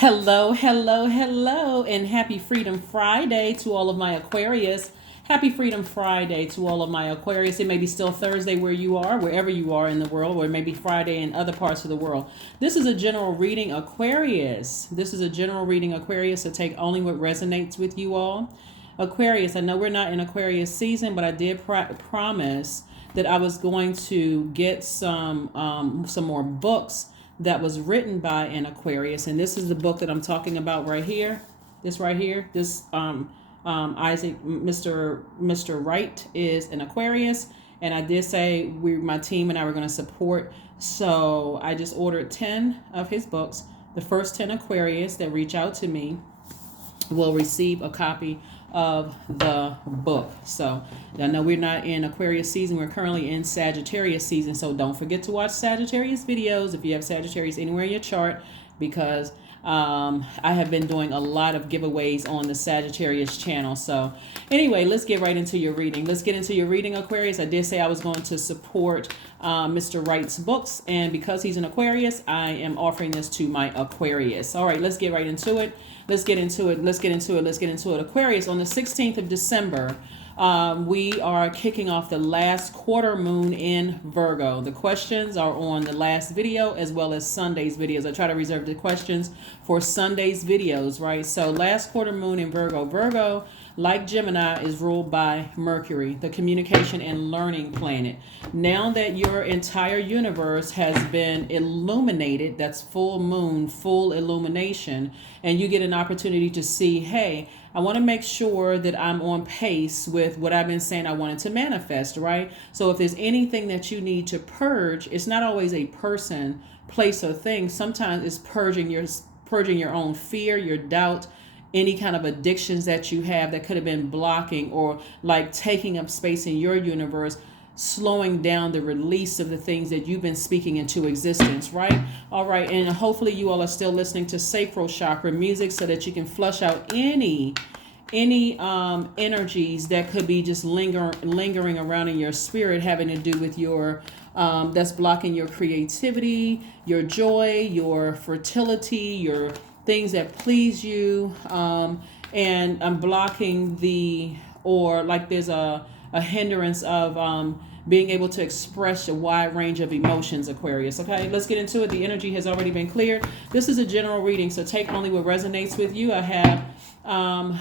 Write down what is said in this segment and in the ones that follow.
Hello, hello, hello, and happy Freedom Friday to all of my Aquarius. Happy Freedom Friday to all of my Aquarius. It may be still Thursday where you are, wherever you are in the world, or it may be Friday in other parts of the world. This is a general reading, Aquarius. This is a general reading, Aquarius, so take only what resonates with you all. Aquarius, I know we're not in Aquarius season, but I did promise that I was going to get some more books that was written by an Aquarius, and this is the book that I'm talking about right here. This right here, this Isaac, Mr. Wright is an Aquarius, and I did say my team and I were going to support. So I just ordered 10 of his books. The first 10 Aquarius that reach out to me will receive a copy of the book. So I know we're not in Aquarius season. We're currently in Sagittarius season. So don't forget to watch Sagittarius videos if you have Sagittarius anywhere in your chart, because I have been doing a lot of giveaways on the Sagittarius channel. So anyway, let's get right into your reading. Let's get into your reading, Aquarius. I did say I was going to support Mr. Wright's books, and because he's an Aquarius, I am offering this to my Aquarius. All right, let's get right into it. Let's get into it. Aquarius, on the 16th of December, we are kicking off the last quarter moon in Virgo. The questions are on the last video as well as Sunday's videos. I try to reserve the questions for Sunday's videos, right? So last quarter moon in Virgo. Virgo, like Gemini, is ruled by Mercury, the communication and learning planet. Now that your entire universe has been illuminated, that's full moon, full illumination, and you get an opportunity to see, hey, I want to make sure that I'm on pace with what I've been saying I wanted to manifest, right? So if there's anything that you need to purge, it's not always a person, place, or thing. Sometimes it's purging your own fear, your doubt, any kind of addictions that you have that could have been blocking or like taking up space in your universe, slowing down the release of the things that you've been speaking into existence, right? All right, and hopefully you all are still listening to sacral chakra music so that you can flush out any energies that could be just lingering around in your spirit, having to do with your that's blocking your creativity, your joy, your fertility, your things that please you, and I'm blocking there's a hindrance of being able to express a wide range of emotions, Aquarius. Okay, let's get into it. The energy has already been cleared. This is a general reading, so take only what resonates with you. I have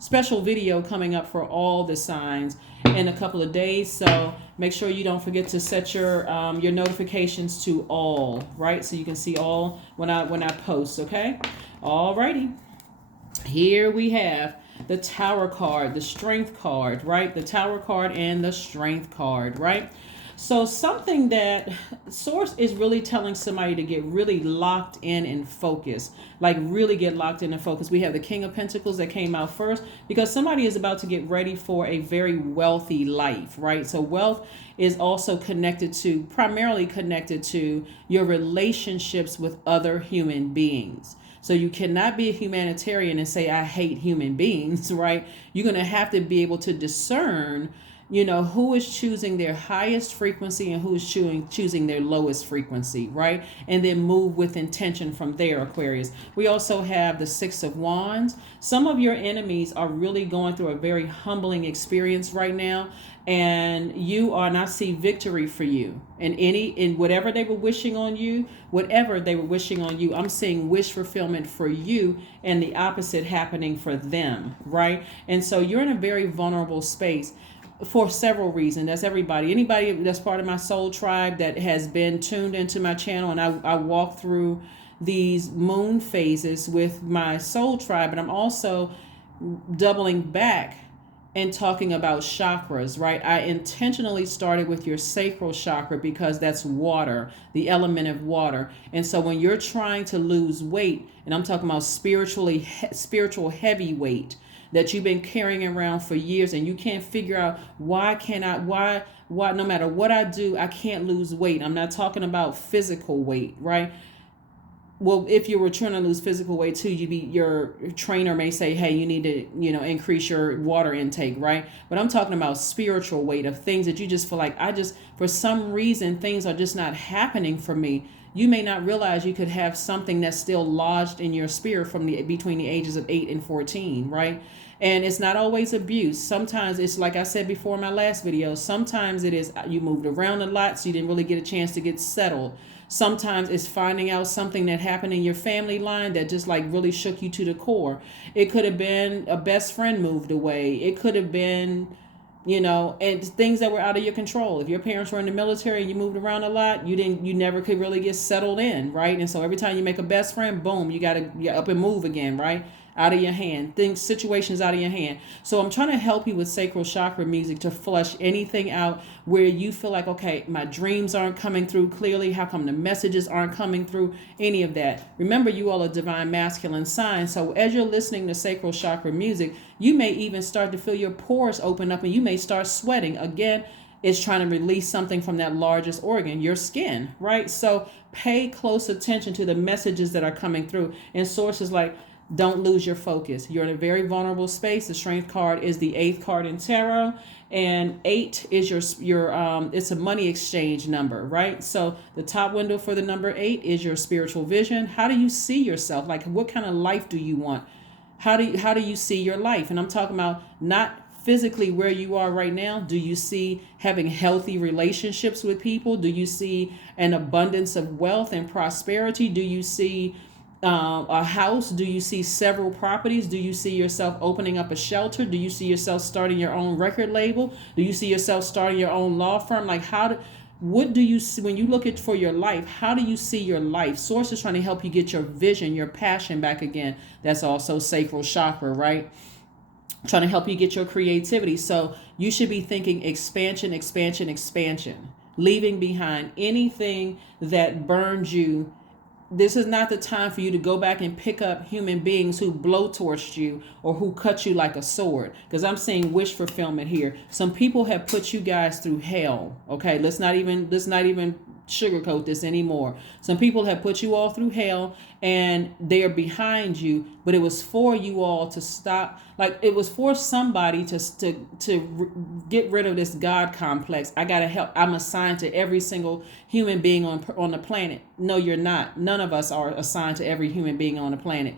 special video coming up for all the signs in a couple of days, so make sure you don't forget to set your notifications to all, right? So you can see all when I post. Okay, all righty. Here we have the Tower card, the Strength card, right? The Tower card and the Strength card, right? So something that Source is really telling somebody to get really locked in and focused, like really get locked in and focused. We have the King of Pentacles that came out first because somebody is about to get ready for a very wealthy life, right? So wealth is also primarily connected to your relationships with other human beings. So you cannot be a humanitarian and say, I hate human beings, right? You're going to have to be able to discern, who is choosing their highest frequency and who is choosing their lowest frequency, right? And then move with intention from there, Aquarius. We also have the Six of Wands. Some of your enemies are really going through a very humbling experience right now, and I see victory for you. In whatever they were wishing on you, I'm seeing wish fulfillment for you and the opposite happening for them, right? And so you're in a very vulnerable space for several reasons. That's anybody that's part of my soul tribe that has been tuned into my channel, and I walk through these moon phases with my soul tribe, and I'm also doubling back and talking about chakras, right? I intentionally started with your sacral chakra because that's water, the element of water. And so when you're trying to lose weight, and I'm talking about spiritual heavy weight that you've been carrying around for years, and you can't figure out why no matter what I do, I can't lose weight. I'm not talking about physical weight, right? Well, if you were trying to lose physical weight too, your trainer may say, hey, you need to, increase your water intake, right? But I'm talking about spiritual weight of things that you just feel like for some reason, things are just not happening for me. you may not realize you could have something that's still lodged in your spirit from the between the ages of 8 and 14, right? And it's not always abuse. Sometimes it's like I said before in my last video, sometimes it is you moved around a lot, so you didn't really get a chance to get settled. Sometimes it's finding out something that happened in your family line that just like really shook you to the core. It could have been a best friend moved away. It could have been, and things that were out of your control. If your parents were in the military and you moved around a lot, you never could really get settled in, right? And so every time you make a best friend, boom, you got to up and move again, right? Out of your hand, situations out of your hand. So I'm trying to help you with sacral chakra music to flush anything out where you feel like, okay, my dreams aren't coming through clearly. How come the messages aren't coming through? Any of that. Remember, you all are divine masculine signs. So as you're listening to sacral chakra music, you may even start to feel your pores open up and you may start sweating. Again, it's trying to release something from that largest organ, your skin, right? So pay close attention to the messages that are coming through. And sources like, don't lose your focus. You're in a very vulnerable space. The strength card is the 8th card in tarot, and 8 is your it's a money exchange number, right? So the top window for the number 8 is your spiritual vision. How do you see yourself? Like, what kind of life do you want? How do you see your life? And I'm talking about not physically where you are right now. Do you see having healthy relationships with people? Do you see an abundance of wealth and prosperity? Do you see a house? Do you see several properties? Do you see yourself opening up a shelter? Do you see yourself starting your own record label? Do you see yourself starting your own law firm? Like, what do you see when you look at for your life? How do you see your life? Source is trying to help you get your vision, your passion back again. That's also sacral chakra, right? Trying to help you get your creativity. So you should be thinking expansion, expansion, expansion, leaving behind anything that burns you. This is not the time for you to go back and pick up human beings who blowtorched you or who cut you like a sword. Because I'm seeing wish fulfillment here. Some people have put you guys through hell. Okay, let's not even sugarcoat this anymore. Some people have put you all through hell and they are behind you, but it was for you all to stop. Like, it was for somebody to get rid of this God complex. I gotta help. I'm assigned to every single human being on the planet. No, you're not. None of us are assigned to every human being on the planet.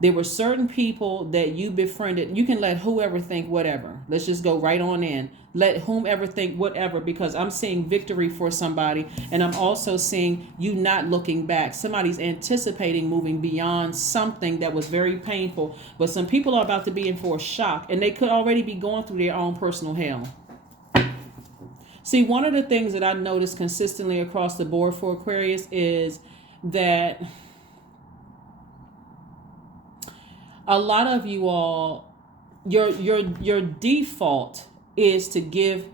There were certain people that you befriended. You can let whoever think whatever. Let's just go right on in. Let whomever think whatever, because I'm seeing victory for somebody. And I'm also seeing you not looking back. Somebody's anticipating moving beyond something that was very painful. But some people are about to be in for a shock, and they could already be going through their own personal hell. See, one of the things that I noticed consistently across the board for Aquarius is that a lot of you all, your default is to give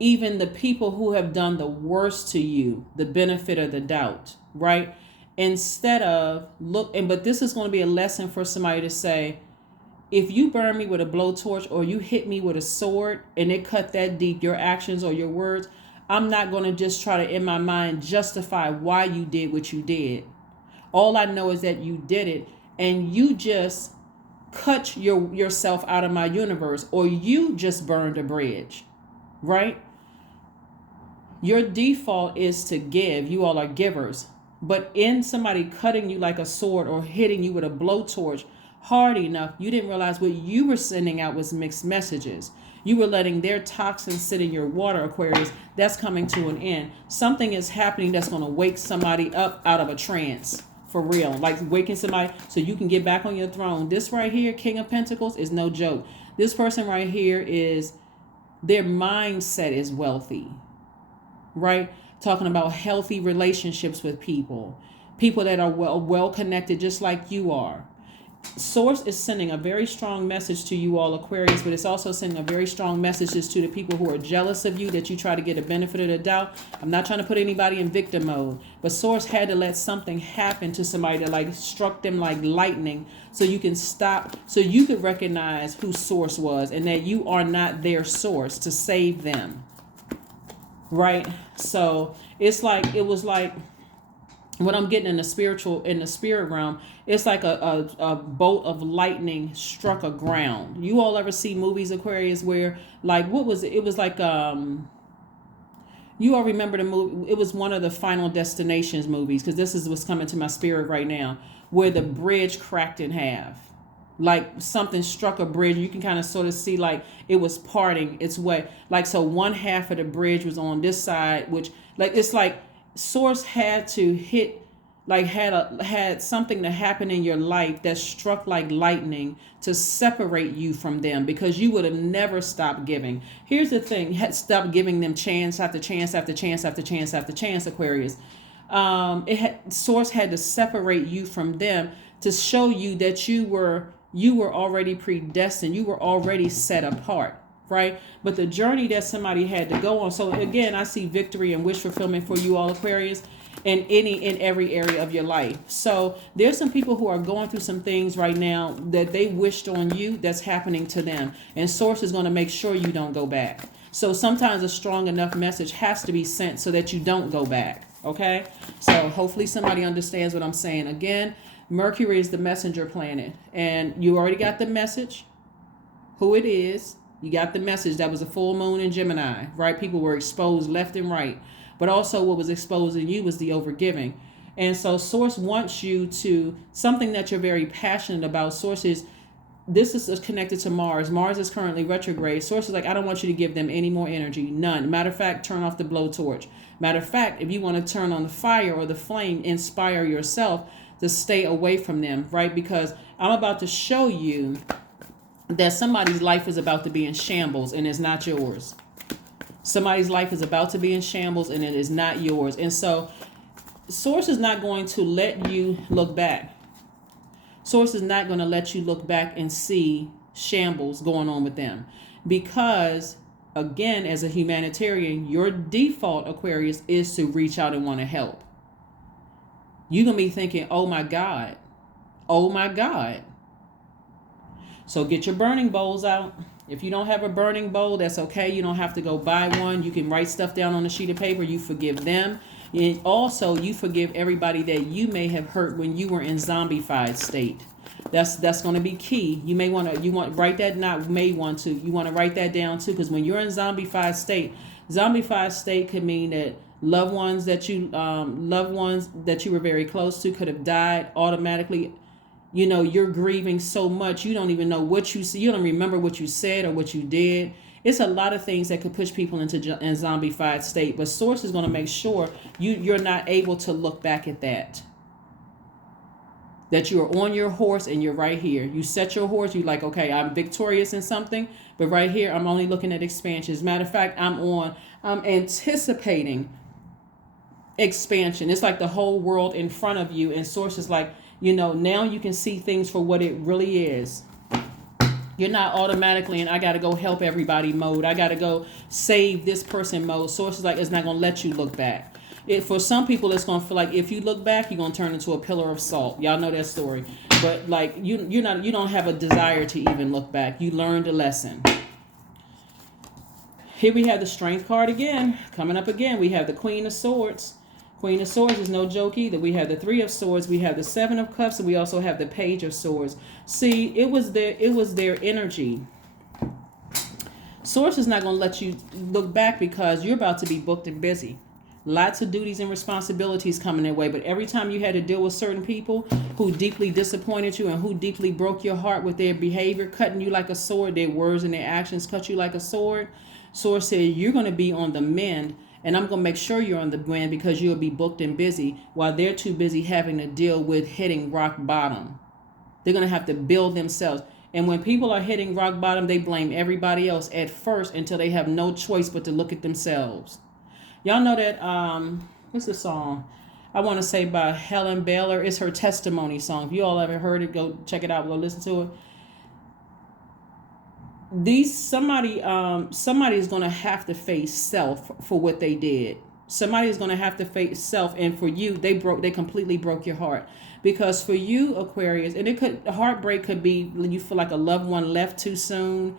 even the people who have done the worst to you the benefit of the doubt, right? Instead of but this is going to be a lesson for somebody to say, if you burn me with a blowtorch or you hit me with a sword and it cut that deep, your actions or your words, I'm not going to just try to, in my mind, justify why you did what you did. All I know is that you did it, and you just cut yourself out of my universe, or you just burned a bridge, right? Your default is to give. You all are givers. But in somebody cutting you like a sword or hitting you with a blowtorch hard enough, you didn't realize what you were sending out was mixed messages. You were letting their toxins sit in your water, Aquarius. That's coming to an end. Something is happening that's going to wake somebody up out of a trance. For real, like waking somebody so you can get back on your throne. This right here, King of Pentacles, is no joke. This person right here their mindset is wealthy, right? Talking about healthy relationships with people that are well connected, just like you are. Source is sending a very strong message to you all, Aquarius, but it's also sending a very strong message to the people who are jealous of you, that you try to get a benefit of the doubt. I'm not trying to put anybody in victim mode, but Source had to let something happen to somebody that like struck them like lightning, so you can stop, so you could recognize who Source was and that you are not their source to save them, right? So it was like what I'm getting in the spirit realm, it's like a bolt of lightning struck a ground. You all ever see movies, Aquarius, where like, what was it? It was like You all remember the movie? It was one of the Final Destinations movies, because this is what's coming to my spirit right now, where the bridge cracked in half. Like something struck a bridge. You can kind of sort of see like it was parting its way. Like, so one half of the bridge was on this side, which like it's like Source had to hit, like had something to happen in your life that struck like lightning to separate you from them, because you would have never stopped giving. Here's the thing: had stopped giving them chance after chance after chance after chance after chance, Aquarius. Source had to separate you from them to show you that you were already predestined. You were already set apart, right? But the journey that somebody had to go on. So again, I see victory and wish fulfillment for you all, Aquarius, in every area of your life. So there's some people who are going through some things right now that they wished on you, that's happening to them. And Source is going to make sure you don't go back. So sometimes a strong enough message has to be sent so that you don't go back. Okay? So hopefully somebody understands what I'm saying. Again, Mercury is the messenger planet, and you already got the message, who it is. You got the message. That was a full moon in Gemini, right? People were exposed left and right. But also what was exposing you was the overgiving. And so Source wants you to, something that you're very passionate about. Source is, this is connected to Mars. Mars is currently retrograde. Source is like, I don't want you to give them any more energy. None. Matter of fact, turn off the blowtorch. Matter of fact, if you want to turn on the fire or the flame, inspire yourself to stay away from them, right? Because I'm about to show you that somebody's life is about to be in shambles and it's not yours. Somebody's life is about to be in shambles and it is not yours. And so Source is not going to let you look back. Source is not going to let you look back and see shambles going on with them. Because, again, as a humanitarian, your default, Aquarius, is to reach out and want to help. You're going to be thinking, oh my God. Oh my God. So get your burning bowls out. If you don't have a burning bowl, that's okay. You don't have to go buy one. You can write stuff down on a sheet of paper. You forgive them. And also you forgive everybody that you may have hurt when you were in zombified state. That's going to be key. You may want to, write that, not may want to, you want to write that down too, because when you're in zombified state could mean that loved ones that you were very close to could have died automatically. You know, you're grieving so much, you don't even know what you see. You don't remember what you said or what you did. It's a lot of things that could push people into a zombified state. But Source is going to make sure you're not able to look back at that. That you're on your horse and you're right here. You set your horse. You're like, okay, I'm victorious in something. But right here, I'm only looking at expansion. As a matter of fact, I'm anticipating expansion. It's like the whole world in front of you. And Source is like, now you can see things for what it really is. You're not automatically in I got to go help everybody mode. I got to go save this person mode. Source is like, it's not going to let you look back. For some people, it's going to feel like if you look back, you're going to turn into a pillar of salt. Y'all know that story. But like you don't have a desire to even look back. You learned a lesson. Here we have the Strength card again. Coming up again, we have the Queen of Swords. Queen of Swords is no joke either. We have the Three of Swords, we have the Seven of Cups, and we also have the Page of Swords. See, it was their energy. Source is not going to let you look back because you're about to be booked and busy. Lots of duties and responsibilities coming their way, but every time you had to deal with certain people who deeply disappointed you and who deeply broke your heart with their behavior, cutting you like a sword, their words and their actions cut you like a sword, Source said you're going to be on the mend. And I'm going to make sure you're on the brand because you'll be booked and busy while they're too busy having to deal with hitting rock bottom. They're going to have to build themselves. And when people are hitting rock bottom, they blame everybody else at first until they have no choice but to look at themselves. Y'all know that, what's the song? I want to say by Helen Baylor. It's her testimony song. If you all ever heard it, go check it out. Go listen to it. Somebody is going to have to face self for what they did. Somebody is going to have to face self, and for you, they completely broke your heart. Because for you, Aquarius, and heartbreak could be you feel like a loved one left too soon.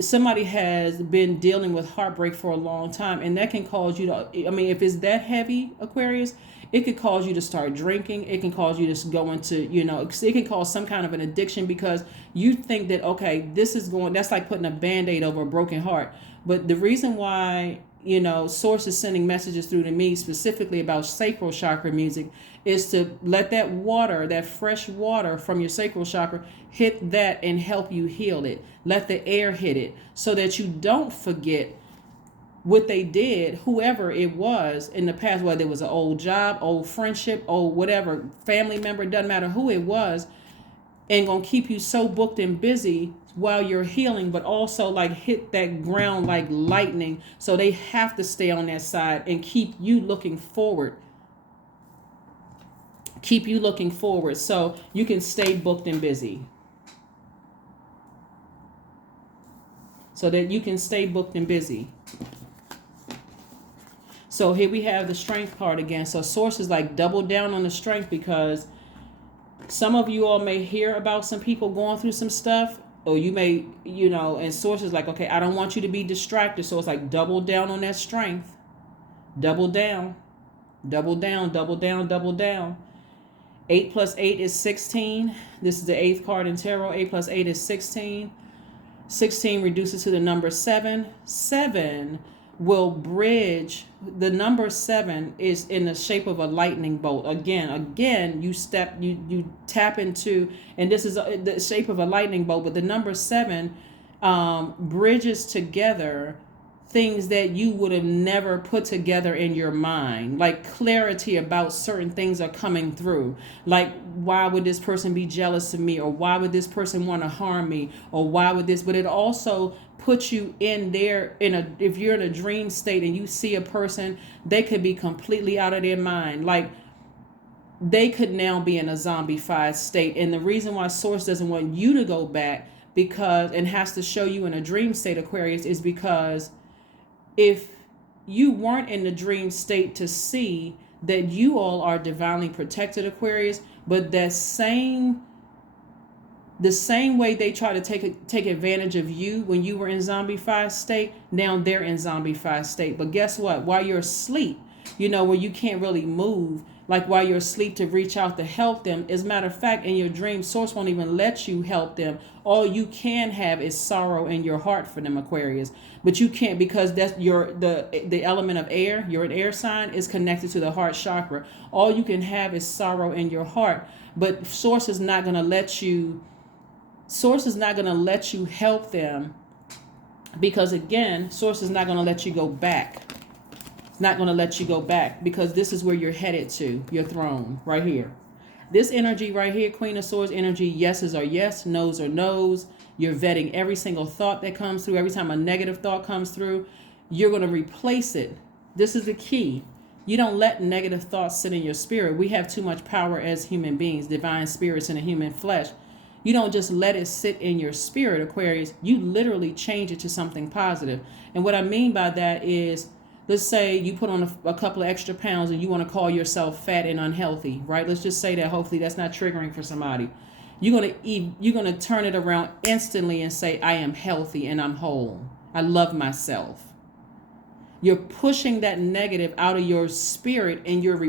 Somebody has been dealing with heartbreak for a long time, and that can cause you to, if it's that heavy, Aquarius, it could cause you to start drinking. It can cause you to go into, it can cause some kind of an addiction because you think that, okay, that's like putting a Band-Aid over a broken heart. But the reason why, Source is sending messages through to me specifically about sacral chakra music, is to let that water, that fresh water from your sacral chakra, hit that and help you heal it. Let the air hit it so that you don't forget what they did, whoever it was in the past, whether it was an old job, old friendship, old whatever, family member, doesn't matter who it was, and gonna keep you so booked and busy while you're healing, but also like hit that ground like lightning. So they have to stay on that side and keep you looking forward. Keep you looking forward so you can stay booked and busy. So that you can stay booked and busy. So here we have the strength card again. So source is like double down on the strength, because some of you all may hear about some people going through some stuff, or you may, and source is like, okay, I don't want you to be distracted. So it's like double down on that strength. Double down, double down, double down, double down. 8 plus 8 is 16. This is the 8th card in tarot. 8 plus 8 is 16. 16 reduces to the number 7. 7 will bridge. The number 7 is in the shape of a lightning bolt. Again, you tap into, and this is the shape of a lightning bolt, but the number 7 bridges together things that you would have never put together in your mind. Like clarity about certain things are coming through. Like, why would this person be jealous of me? Or why would this person want to harm me? Or why would this? But it also puts you in there if you're in a dream state and you see a person, they could be completely out of their mind. Like, they could now be in a zombified state. And the reason why source doesn't want you to go back and has to show you in a dream state, Aquarius, is because if you weren't in the dream state to see that you all are divinely protected, Aquarius, but the same way they try to take advantage of you when you were in zombified state, now they're in zombified state. But guess what? While you're asleep, where you can't really move, like while you're asleep, to reach out to help them. As a matter of fact, in your dream, source won't even let you help them. All you can have is sorrow in your heart for them, Aquarius. But you can't, because that's the element of air. You're an air sign, is connected to the heart chakra. All you can have is sorrow in your heart. But source is not going to let you. Source is not going to let you help them, because again, source is not going to let you go back. Not going to let you go back, because this is where you're headed to, your throne right here. This energy right here, Queen of Swords energy, yeses are yes, no's are no's. You're vetting every single thought that comes through. Every time a negative thought comes through, you're going to replace it. This is the key. You don't let negative thoughts sit in your spirit. We have too much power as human beings, divine spirits in a human flesh. You don't just let it sit in your spirit, Aquarius. You literally change it to something positive. And what I mean by that is, let's say you put on a couple of extra pounds and you want to call yourself fat and unhealthy, right? Let's just say that. Hopefully that's not triggering for somebody. You're gonna turn it around instantly and say, I am healthy and I'm whole. I love myself. You're pushing that negative out of your spirit, and you're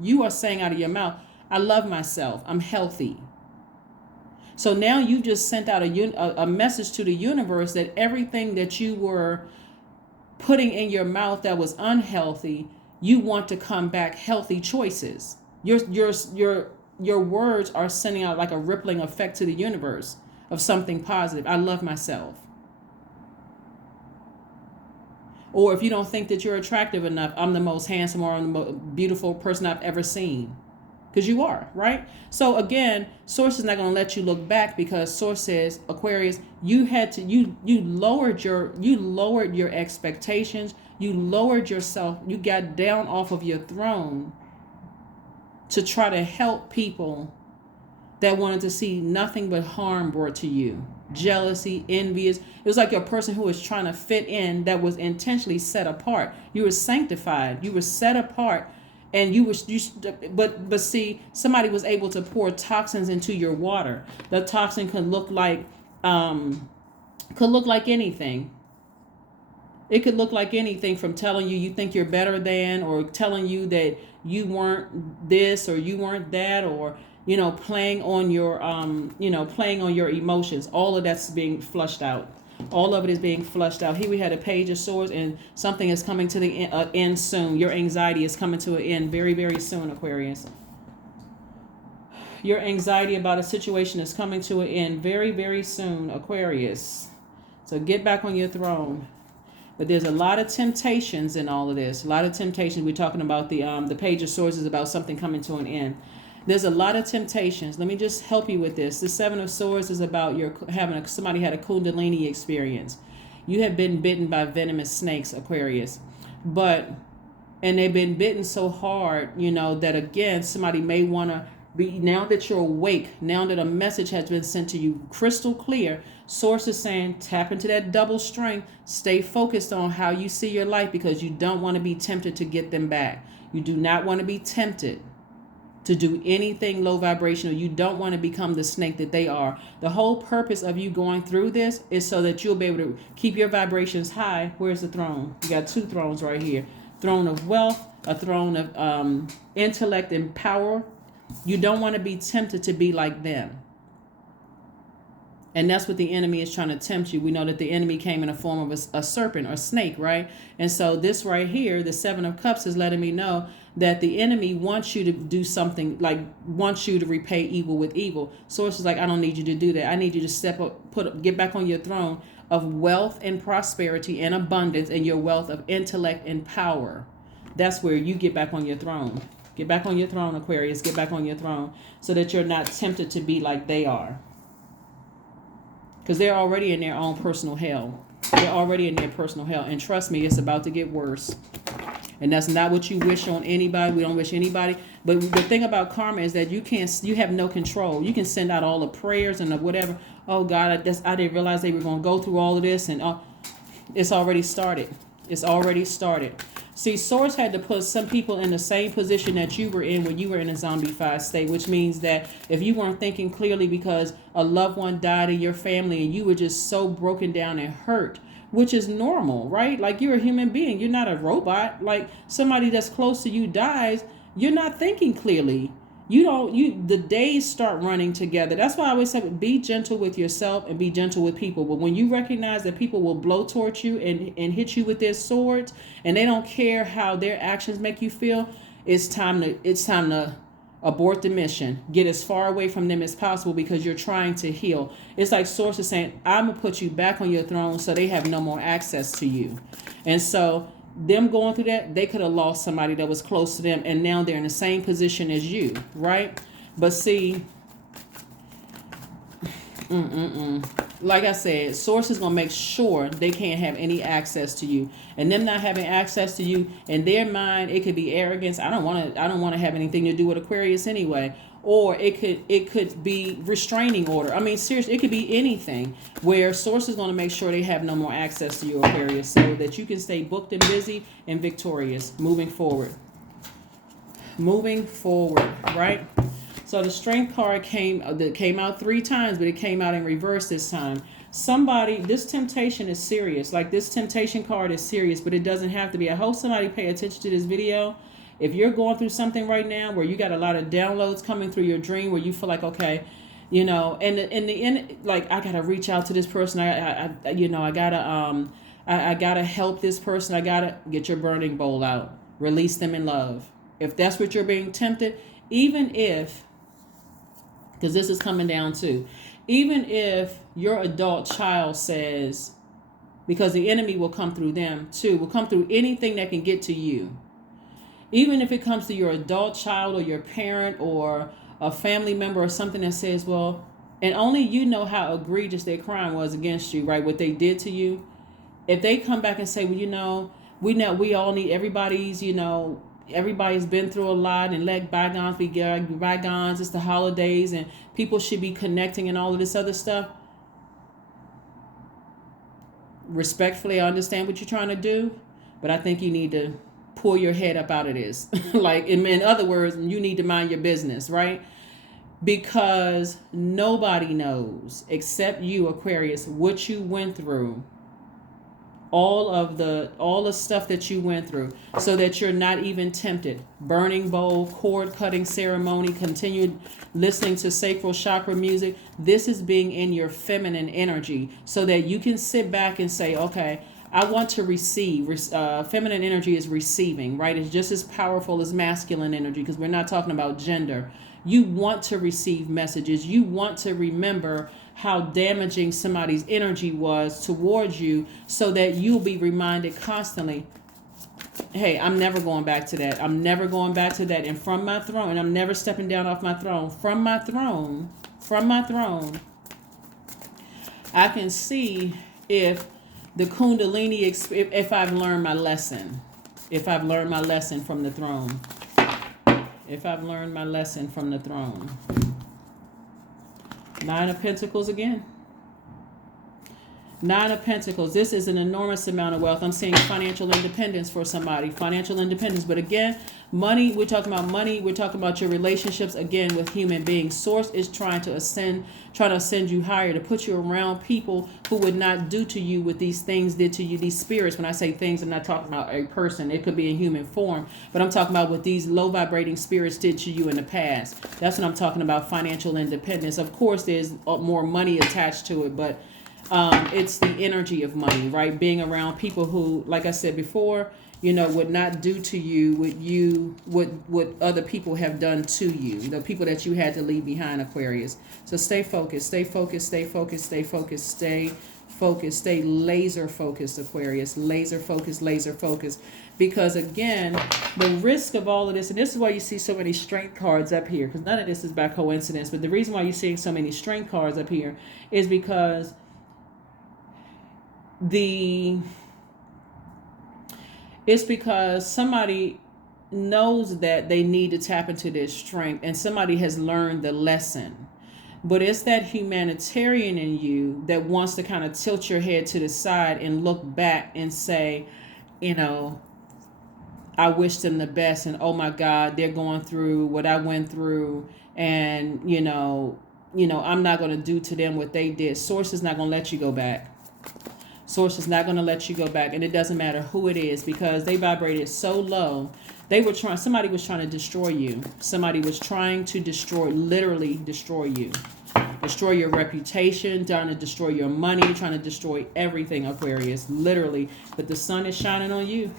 you are saying out of your mouth, I love myself. I'm healthy. So now you just sent out a message to the universe that everything that you were putting in your mouth that was unhealthy, you want to come back healthy choices. Your words are sending out like a rippling effect to the universe of something positive. I love myself. Or if you don't think that you're attractive enough, I'm the most handsome or I'm the most beautiful person I've ever seen. Because you are, right? So again, source is not going to let you look back, because source says, Aquarius, you lowered your expectations, you lowered yourself, you got down off of your throne to try to help people that wanted to see nothing but harm brought to you. Jealousy, envious. It was like a person who was trying to fit in that was intentionally set apart. You were sanctified. You were set apart. And but see, somebody was able to pour toxins into your water. The toxin could look like anything. It could look like anything, from telling you think you're better than, or telling you that you weren't this or you weren't that, or playing on your emotions. All of that's being flushed out. All of it is being flushed out. Here we had a page of swords, and something is coming to the end soon. Your anxiety is coming to an end very, very soon, Aquarius. Your anxiety about a situation is coming to an end very, very soon, Aquarius. So get back on your throne. But there's a lot of temptations in all of this. A lot of temptations. We're talking about the page of swords is about something coming to an end. There's a lot of temptations. Let me just help you with this. The Seven of Swords is about your somebody had a Kundalini experience. You have been bitten by venomous snakes, Aquarius. And they've been bitten so hard, that again, somebody may want to be, now that you're awake, now that a message has been sent to you crystal clear, source is saying tap into that double strength, stay focused on how you see your life, because you don't want to be tempted to get them back. You do not want to be tempted to do anything low vibrational. You don't want to become the snake that they are. The whole purpose of you going through this is so that you'll be able to keep your vibrations high. Where's the throne? You got two thrones right here. Throne of wealth, a throne of intellect and power. You don't want to be tempted to be like them. And that's what the enemy is trying to tempt you. We know that the enemy came in the form of a serpent or snake, right? And so this right here, the Seven of Cups, is letting me know that the enemy wants you to do something, like wants you to repay evil with evil. Source is like, I don't need you to do that. I need you to step up, get back on your throne of wealth and prosperity and abundance, and your wealth of intellect and power. That's where you get back on your throne. Get back on your throne, Aquarius. Get back on your throne so that you're not tempted to be like they are. Because they're already in their own personal hell. They're already in their personal hell. And trust me, it's about to get worse. And that's not what you wish on anybody. We don't wish anybody. But the thing about karma is that you have no control. You can send out all the prayers and the whatever. Oh, God, I didn't realize they were going to go through all of this. And it's already started. It's already started. See, Source had to put some people in the same position that you were in when you were in a zombified state, which means that if you weren't thinking clearly because a loved one died in your family and you were just so broken down and hurt, which is normal, right? Like, you're a human being. You're not a robot. Like, somebody that's close to you dies, you're not thinking clearly. The days start running together. That's why I always say, be gentle with yourself and be gentle with people. But when you recognize that people will blowtorch you and hit you with their swords, and they don't care how their actions make you feel, it's time to abort the mission. Get as far away from them as possible, because you're trying to heal. It's like Source is saying, I'm going to put you back on your throne so they have no more access to you. And so them going through that, they could have lost somebody that was close to them, and now they're in the same position as you, right? But see, like I said, Source is going to make sure they can't have any access to you. And them not having access to you, in their mind, it could be arrogance. I don't want to have anything to do with Aquarius anyway. Or it could be restraining order. I mean, seriously, it could be anything where Source is going to make sure they have no more access to you, Aquarius, so that you can stay booked and busy and victorious moving forward. Moving forward, right? So the Strength card came out 3 times, but it came out in reverse this time. This temptation is serious. Like, this temptation card is serious, but it doesn't have to be. I hope somebody pay attention to this video. If you're going through something right now where you got a lot of downloads coming through your dream, where you feel like, okay, and in the end, like, I gotta reach out to this person. I gotta help this person. I gotta get your burning bowl out, release them in love. If that's what you're being tempted, even if, because this is coming down too, even if your adult child says, because the enemy will come through them too, will come through anything that can get to you. Even if it comes to your adult child or your parent or a family member or something that says, well, and only you know how egregious their crime was against you, right? What they did to you. If they come back and say, well, we all need, everybody's been through a lot, and let bygones be bygones. It's the holidays and people should be connecting and all of this other stuff. Respectfully, I understand what you're trying to do, but I think you need to pull your head up out of this. Like, in other words, you need to mind your business, right? Because nobody knows except you, Aquarius, what you went through all the stuff that you went through, so that you're not even tempted. Burning bowl, cord cutting ceremony, continued listening to sacral chakra music. This is being in your feminine energy, so that you can sit back and say, okay, I want to receive. Feminine energy is receiving, right? It's just as powerful as masculine energy, because we're not talking about gender. You want to receive messages. You want to remember how damaging somebody's energy was towards you, so that you'll be reminded constantly, hey, I'm never going back to that. I'm never going back to that. And from my throne, and I'm never stepping down off my throne. From my throne, I can see if the Kundalini, if I've learned my lesson. If I've learned my lesson from the throne. If I've learned my lesson from the throne. Nine of Pentacles again. Nine of Pentacles. This is an enormous amount of wealth. I'm seeing financial independence for somebody. Financial independence. But again, money, we're talking about money. We're talking about your relationships, again, with human beings. Source is trying to ascend you higher, to put you around people who would not do to you what these things did to you. These spirits, when I say things, I'm not talking about a person. It could be in human form. But I'm talking about what these low vibrating spirits did to you in the past. That's what I'm talking about, financial independence. Of course, there's more money attached to it, but it's the energy of money, right? Being around people who, like I said before, would not do to you what other people have done to you. The people that you had to leave behind, Aquarius. So stay focused, stay focused, stay focused, stay focused, stay focused, stay laser focused, Aquarius. Laser focused, laser focused. Because again, the risk of all of this, and this is why you see so many strength cards up here, because none of this is by coincidence, but the reason why you're seeing so many strength cards up here is because it's because somebody knows that they need to tap into their strength, and somebody has learned the lesson. But it's that humanitarian in you that wants to kind of tilt your head to the side and look back and say, I wish them the best, and oh my God, they're going through what I went through, and I'm not going to do to them what they did. Source is not going to let you go back. Source is not going to let you go back, and it doesn't matter who it is, because they vibrated so low. Somebody was trying to destroy you. Somebody was trying to literally destroy you. Destroy your reputation, trying to destroy your money, trying to destroy everything, Aquarius, literally. But the sun is shining on you.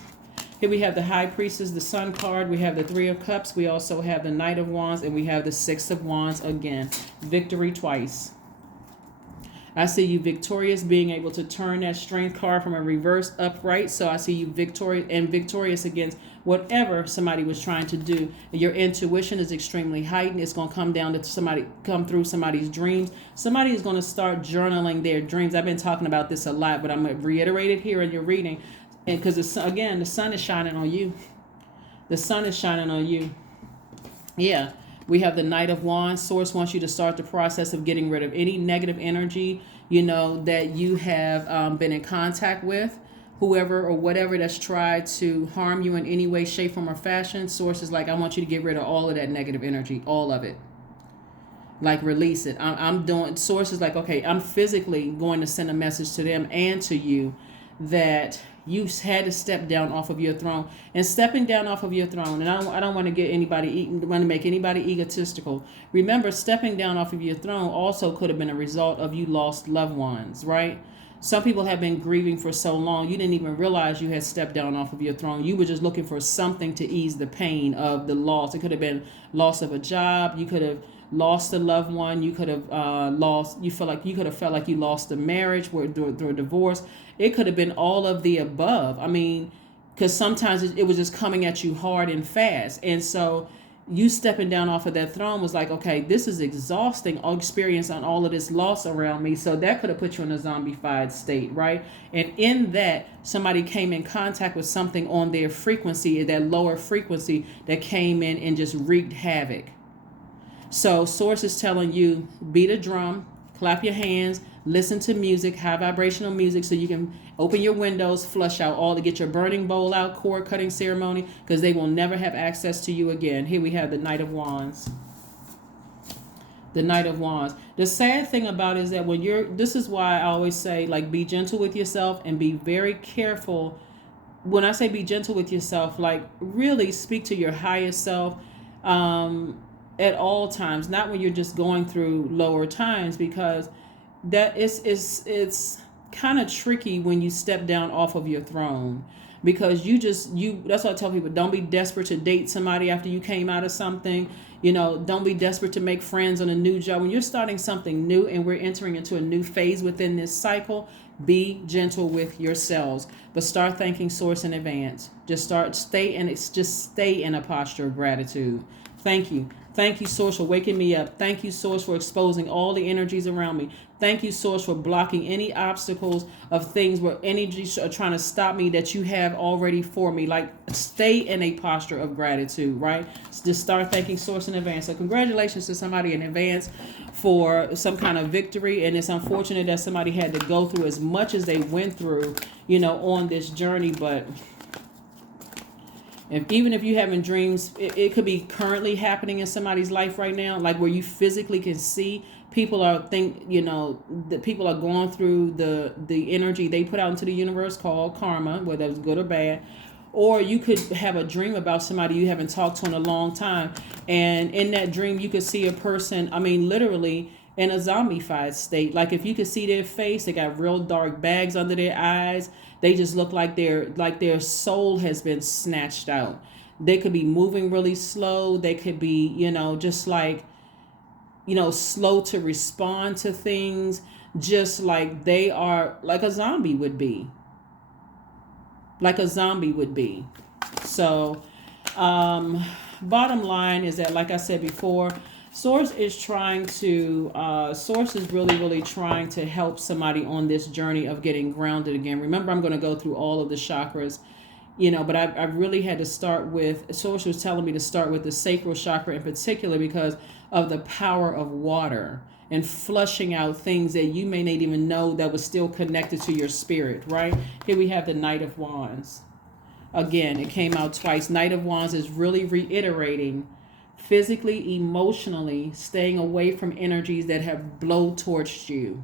Here we have the High Priestess, the Sun card. We have the Three of Cups. We also have the Knight of Wands, and we have the Six of Wands again. Victory twice. I see you victorious, being able to turn that strength card from a reverse upright. So I see you victorious against whatever somebody was trying to do. Your intuition is extremely heightened. It's going to come through somebody's dreams. Somebody is going to start journaling their dreams. I've been talking about this a lot, but I'm going to reiterate it here in your reading. And because, the sun is shining on you. The sun is shining on you. Yeah. We have the Knight of Wands. Source wants you to start the process of getting rid of any negative energy, that you have been in contact with, whoever or whatever that's tried to harm you in any way, shape, form, or fashion. Source is like, I want you to get rid of all of that negative energy, all of it. Like, release it. Source is like, okay, I'm physically going to send a message to them and to you that you had to step down off of your throne. And stepping down off of your throne, and I don't want to make anybody egotistical. Remember, stepping down off of your throne also could have been a result of you lost loved ones, right? Some people have been grieving for so long, you didn't even realize you had stepped down off of your throne. You were just looking for something to ease the pain of the loss. It could have been loss of a job. You could have lost a loved one. You could have felt like you lost a marriage through a divorce. It could have been all of the above. I mean, because sometimes it was just coming at you hard and fast. And so you stepping down off of that throne was like, okay, this is exhausting, experience on all of this loss around me. So that could have put you in a zombified state, right? And in that, somebody came in contact with something on their frequency, that lower frequency, that came in and just wreaked havoc. So Source is telling you, beat a drum, clap your hands, listen to music, high vibrational music, so you can open your windows, flush out all to get your burning bowl out, cord cutting ceremony, because they will never have access to you again. Here we have the Knight of Wands. The Knight of Wands. The sad thing about it is that this is why I always say, like, be gentle with yourself and be very careful. When I say be gentle with yourself, like, really speak to your highest self at all times, not when you're just going through lower times, because that it's kind of tricky when you step down off of your throne, because that's what I tell people. Don't be desperate to date somebody after you came out of something. Don't be desperate to make friends on a new job. When you're starting something new and we're entering into a new phase within this cycle, be gentle with yourselves, but start thanking Source in advance. Just stay in a posture of gratitude. Thank you. Thank you, Source, for waking me up. Thank you, Source, for exposing all the energies around me. Thank you, Source, for blocking any obstacles of things where energies are trying to stop me that you have already for me. Like, stay in a posture of gratitude, right? Just start thanking Source in advance. So congratulations to somebody in advance for some kind of victory. And it's unfortunate that somebody had to go through as much as they went through, on this journey. But even if you're having dreams, it could be currently happening in somebody's life right now, like where you physically can see that people are going through the energy they put out into the universe called karma, whether it's good or bad. Or you could have a dream about somebody you haven't talked to in a long time. And in that dream, you could see a person, literally in a zombified state. Like, if you could see their face, they got real dark bags under their eyes. They just look like their soul has been snatched out. They could be moving really slow. They could be, just like, slow to respond to things, just like they are, like a zombie would be. So, bottom line is that, like I said before, Source is really, really trying to help somebody on this journey of getting grounded again. Remember, I'm going to go through all of the chakras, but I really had to start with, Source was telling me to start with the sacral chakra in particular because of the power of water and flushing out things that you may not even know that was still connected to your spirit, right? Here we have the Knight of Wands. Again, it came out twice. Knight of Wands is really reiterating physically, emotionally, staying away from energies that have blowtorched you.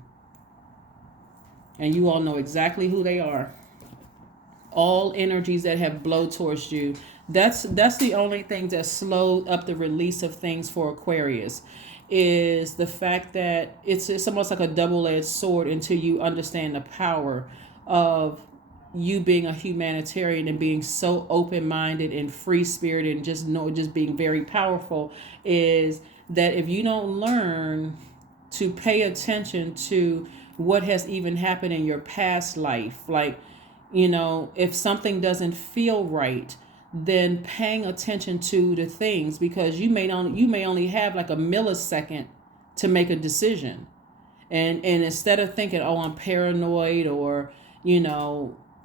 And you all know exactly who they are. All energies that have blowtorched you. That's the only thing that slowed up the release of things for Aquarius, is the fact that it's almost like a double-edged sword until you understand the power of you being a humanitarian and being so open-minded and free-spirited and just being very powerful, is that if you don't learn to pay attention to what has even happened in your past life, like, if something doesn't feel right, then paying attention to the things, because you may only have like a millisecond to make a decision. And instead of thinking, oh, I'm paranoid, or,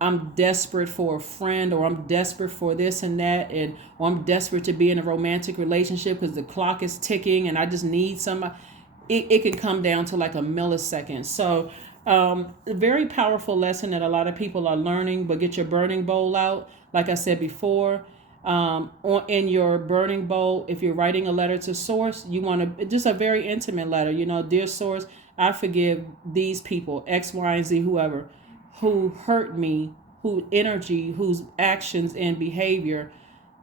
I'm desperate for a friend, or I'm desperate for this and that, or I'm desperate to be in a romantic relationship because the clock is ticking and I just need somebody, it can come down to like a millisecond. So a very powerful lesson that a lot of people are learning. But get your burning bowl out. Like I said before, in your burning bowl, if you're writing a letter to Source, you want to, just a very intimate letter, dear Source, I forgive these people, X, Y, and Z, whoever, who hurt me, whose actions and behavior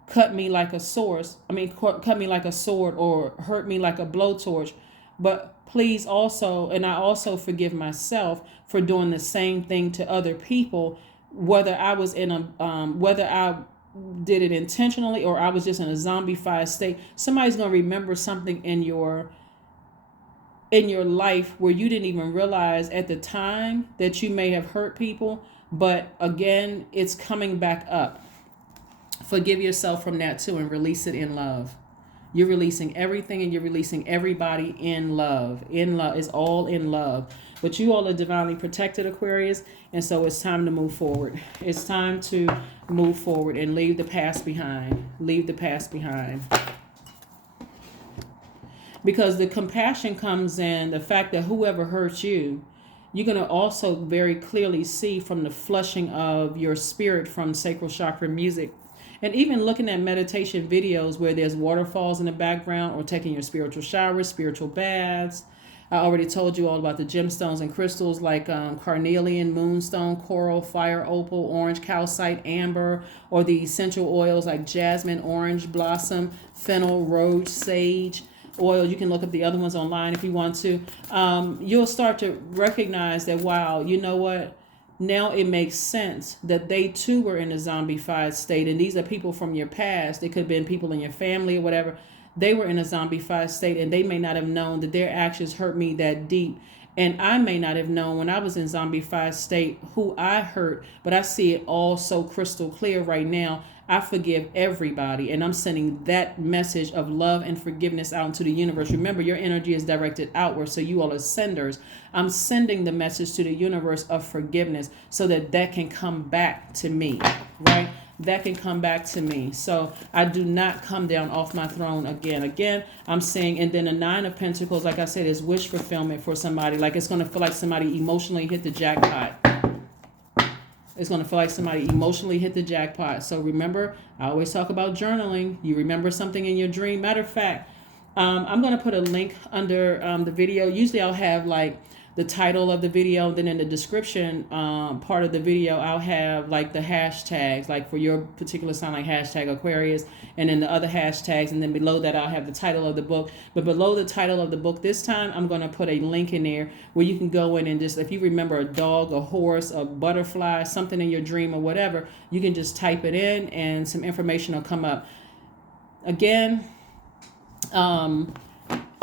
cut me like a cut me like a sword, or hurt me like a blowtorch. But please also, and I also forgive myself for doing the same thing to other people, whether I was whether I did it intentionally or I was just in a zombified state. Somebody's going to remember something in your life where you didn't even realize at the time that you may have hurt people, but again, it's coming back up. Forgive yourself from that too and release it in love. You're releasing everything and you're releasing everybody in love. In love is all in love. But you all are divinely protected, Aquarius, and so it's time to move forward. It's time to move forward and leave the past behind. Leave the past behind. Because the compassion comes in the fact that whoever hurt you, you're going to also very clearly see from the flushing of your spirit from sacral chakra music And even looking at meditation videos where there's waterfalls in the background, or taking your spiritual showers, spiritual baths. I already told you all about the gemstones and crystals like carnelian, moonstone, coral, fire opal, orange calcite, amber, or the essential oils like jasmine, orange blossom, fennel, rose, sage oil. You can look up the other ones online if you want to. You'll start to recognize that, wow, you know what? Now it makes sense that they too were in a zombified state. And these are people from your past. It could have been people in your family or whatever. They were in a zombified state, and they may not have known that their actions hurt me that deep. And I may not have known when I was in zombified state who I hurt, but I see it all so crystal clear right now. I forgive everybody, and I'm sending that message of love and forgiveness out into the universe. Remember, your energy is directed outward, so you all are senders. I'm sending the message to the universe of forgiveness so that that can come back to me, right? That can come back to me. So I do not come down off my throne again. I'm saying, and then the Nine of Pentacles, like I said, is wish fulfillment for somebody. Like it's going to feel like somebody emotionally hit the jackpot. It's going to feel like somebody emotionally hit the jackpot. So remember, I always talk about journaling. You remember something in your dream. Matter of fact, I'm going to put a link under the video. Usually I'll have like the title of the video. Then in the description part of the video, I'll have like the hashtags, like for your particular sign, like hashtag Aquarius, and then the other hashtags. And then below that, I'll have the title of the book. But below the title of the book this time, I'm going to put a link in there where you can go in and just, if you remember a dog, a horse, a butterfly, something in your dream or whatever, you can just type it in and some information will come up. Again,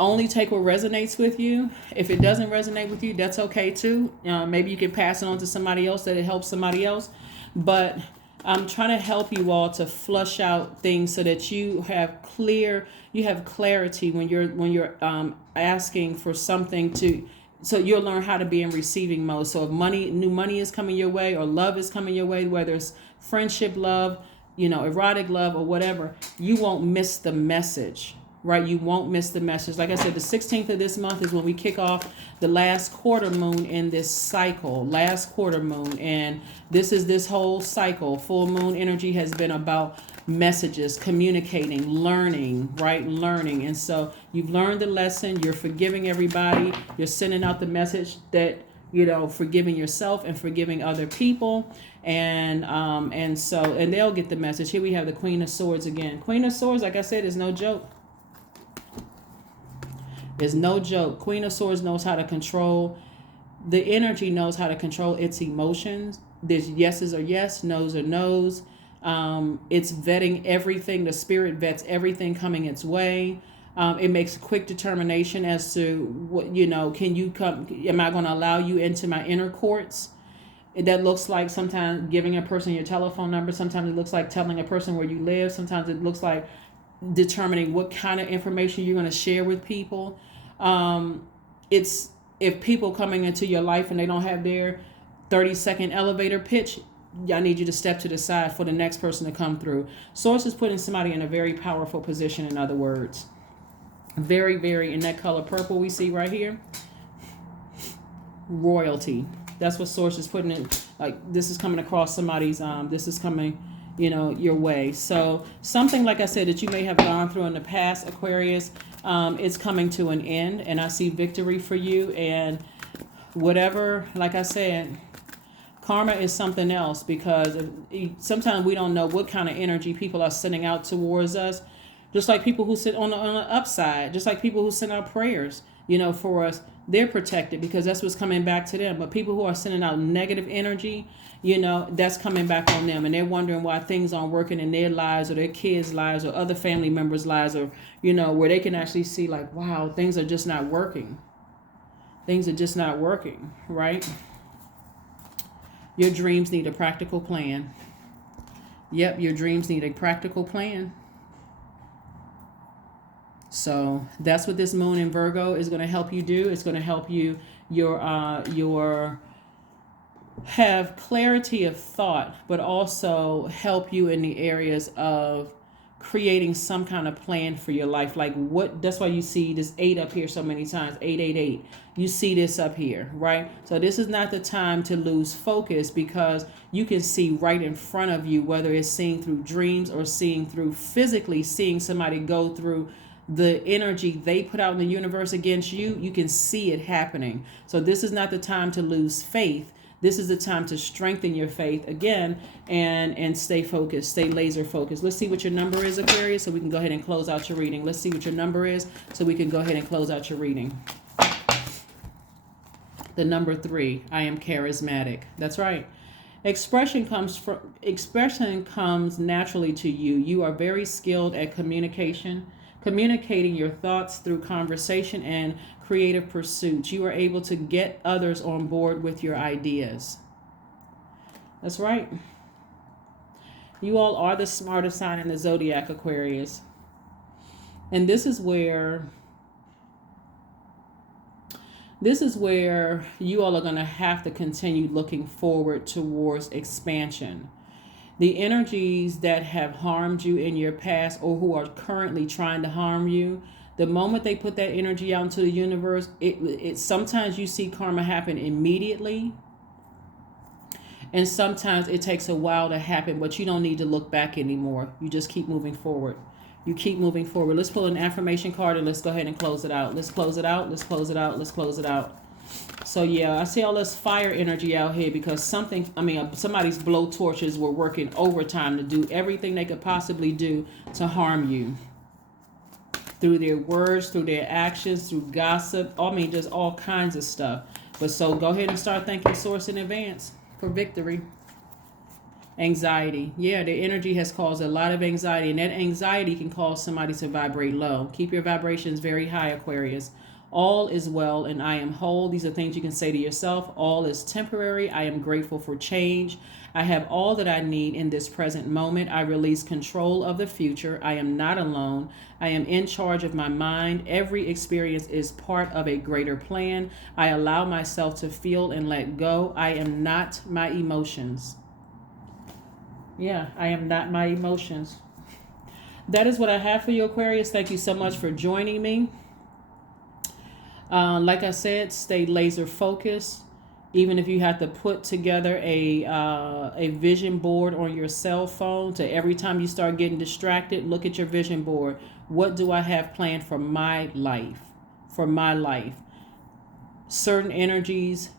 only take what resonates with you. If it doesn't resonate with you, that's okay too. Maybe you can pass it on to somebody else that it helps somebody else. But I'm trying to help you all to flush out things so that you have clarity when you're asking for something to. So you'll learn how to be in receiving mode. So if new money is coming your way, or love is coming your way, whether it's friendship love, erotic love or whatever, you won't miss the message. Right, you won't miss the message. Like I said, the 16th of this month is when we kick off the last quarter moon in this cycle, last quarter moon. And this whole cycle. Full moon energy has been about messages, communicating, learning, right? Learning. And so you've learned the lesson. You're forgiving everybody. You're sending out the message that, forgiving yourself and forgiving other people. And they'll get the message. Here we have the Queen of Swords again. Queen of Swords, like I said, is no joke. It's no joke. Queen of Swords knows how to control. The energy knows how to control its emotions. There's yeses or yes, no's or no's. It's vetting everything. The spirit vets everything coming its way. It makes a quick determination as to what, can you come? Am I going to allow you into my inner courts? That looks like sometimes giving a person your telephone number. Sometimes it looks like telling a person where you live. Sometimes it looks like determining what kind of information you're going to share with people. It's if people coming into your life and they don't have their 30-second elevator pitch, I need you to step to the side for the next person to come through. Source is putting somebody in a very powerful position, in other words. Very, very, in that color purple we see right here. Royalty. That's what Source is putting in. Like, this is coming across somebody's, this is coming, your way. So something, like I said, that you may have gone through in the past, Aquarius, it's coming to an end, and I see victory for you. And whatever, like I said, karma is something else, because sometimes we don't know what kind of energy people are sending out towards us. Just like people who sit on the upside, just like people who send out prayers, for us, they're protected because that's what's coming back to them. But people who are sending out negative energy, that's coming back on them, and they're wondering why things aren't working in their lives or their kids' lives or other family members' lives, or, where they can actually see like, wow, things are just not working. Things are just not working, right? Your dreams need a practical plan. Yep, your dreams need a practical plan. So that's what this moon in Virgo is going to help you do. It's going to help you your have clarity of thought, but also help you in the areas of creating some kind of plan for your life. Like what, that's why you see this 8 up here so many times, 888. You see this up here, right? So this is not the time to lose focus, because you can see right in front of you, whether it's seeing through dreams or seeing through physically, seeing somebody go through the energy they put out in the universe against you. You can see it happening. So this is not the time to lose faith. This is the time to strengthen your faith again, and stay focused, stay laser focused. Let's see what your number is, Aquarius, so we can go ahead and close out your reading. Let's see what your number is so we can go ahead and close out your reading. The number 3, I am charismatic. That's right. Expression comes naturally to you. You are very skilled at communicating your thoughts through conversation and creative pursuits. You are able to get others on board with your ideas. That's right. You all are the smartest sign in the Zodiac, Aquarius. And this is where you all are going to have to continue looking forward towards expansion. The energies that have harmed you in your past, or who are currently trying to harm you, the moment they put that energy out into the universe, it sometimes you see karma happen immediately, and sometimes it takes a while to happen, but you don't need to look back anymore. You just keep moving forward. You keep moving forward. Let's pull an affirmation card and let's go ahead and close it out. Let's close it out. Let's close it out. Let's close it out. So yeah, I see all this fire energy out here because somebody's blowtorches were working overtime to do everything they could possibly do to harm you. Through their words, through their actions, through gossip, just all kinds of stuff. But so go ahead and start thanking Source in advance for victory. Anxiety. Yeah, the energy has caused a lot of anxiety, and that anxiety can cause somebody to vibrate low. Keep your vibrations very high, Aquarius. All is well and I am whole. These are things you can say to yourself. All is temporary. I am grateful for change. I have all that I need in this present moment. I release control of the future. I am not alone. I am in charge of my mind. Every experience is part of a greater plan. I allow myself to feel and let go. I am not my emotions. Yeah, I am not my emotions. That is what I have for you, Aquarius. Thank you so much for joining me. Like I said, stay laser focused. Even if you have to put together a vision board on your cell phone, to every time you start getting distracted, look at your vision board. What do I have planned for my life? For my life. Certain energies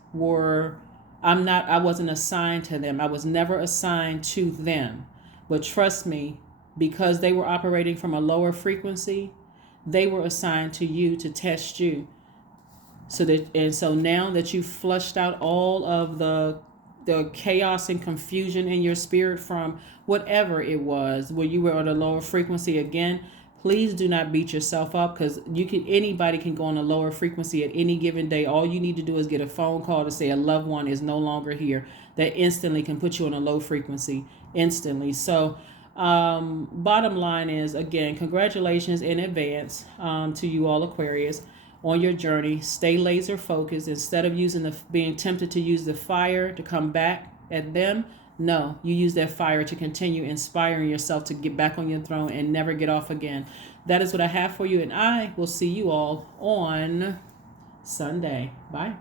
I wasn't assigned to them. I was never assigned to them. But trust me, because they were operating from a lower frequency, they were assigned to you to test you. So now that you've flushed out all of the chaos and confusion in your spirit from whatever it was, where you were on a lower frequency again, please do not beat yourself up, because anybody can go on a lower frequency at any given day. All you need to do is get a phone call to say a loved one is no longer here. That instantly can put you on a low frequency instantly. So bottom line is, again, congratulations in advance to you all, Aquarius, on your journey. Stay laser focused. Instead of being tempted to use the fire to come back at them, no, you use that fire to continue inspiring yourself to get back on your throne and never get off again. That is what I have for you, and I will see you all on Sunday. Bye.